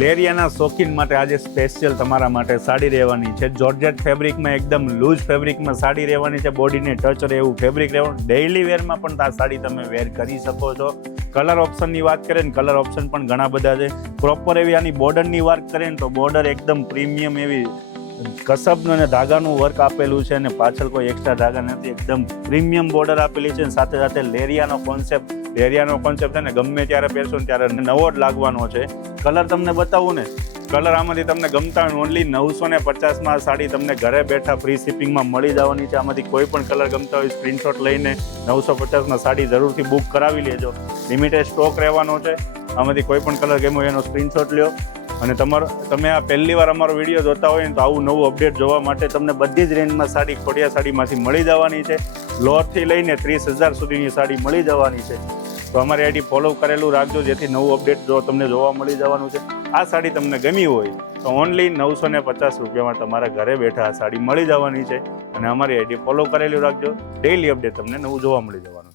લેરિયાના શોખીન માટે આજે સ્પેશિયલ તમારા માટે સાડી રહેવાની છે. જોર્જેટ ફેબ્રિકમાં એકદમ લૂઝ ફેબ્રિકમાં સાડી રહેવાની છે. બોડીને ટચ રહે એવું ફેબ્રિક રહેવાનું. ડેઇલી વેરમાં પણ આ સાડી તમે વેર કરી શકો છો. કલર ઓપ્શનની વાત કરીએ ને, કલર ઓપ્શન પણ ઘણા બધા છે. પ્રોપર એવી આની બોર્ડરની વાત કરીએ ને તો બોર્ડર એકદમ પ્રીમિયમ એવી કસબનું અને ધાગાનું વર્ક આપેલું છે અને પાછળ કોઈ એક્સ્ટ્રા ધાગા નથી. એકદમ પ્રીમિયમ બોર્ડર આપેલી છે. સાથે સાથે લેરિયાનો કોન્સેપ્ટ છે ને ગમે ત્યારે પહેરશો ને ત્યારે નવો જ લાગવાનો છે. કલર તમને બતાવું ને, કલર આમાંથી તમને ગમતા હોય ઓનલી 950માં સાડી તમને ઘરે બેઠા ફ્રી શિપિંગમાં મળી જવાની છે. આમાંથી કોઈ પણ કલર ગમતા હોય સ્ક્રીનશોટ લઈને 950માં સાડી જરૂરથી બુક કરાવી લેજો. લિમિટેડ સ્ટોક રહેવાનો છે. આમાંથી કોઈ પણ કલર ગમ્યો એનો સ્ક્રીનશોટ લ્યો. અને તમે આ પહેલી વાર અમારો વિડીયો જોતા હોય ને તો આવું નવું અપડેટ જોવા માટે તમને બધી જ રેન્જમાં સાડી ખોડિયા સાડીમાંથી મળી જવાની છે. લોટથી લઈને 30,000 સુધીની સાડી મળી જવાની છે. તો અમારી આઈડી ફોલો કરેલું રાખજો, જેથી નવું અપડેટ તમને જોવા મળી જવાનું છે. આ સાડી તમને ગમી હોય તો ઓનલી 950 રૂપિયામાં તમારા ઘરે બેઠા આ સાડી મળી જવાની છે. અને અમારી આઈડી ફોલો કરેલું રાખજો. ડેઇલી અપડેટ તમને નવું જોવા મળી જવાનું.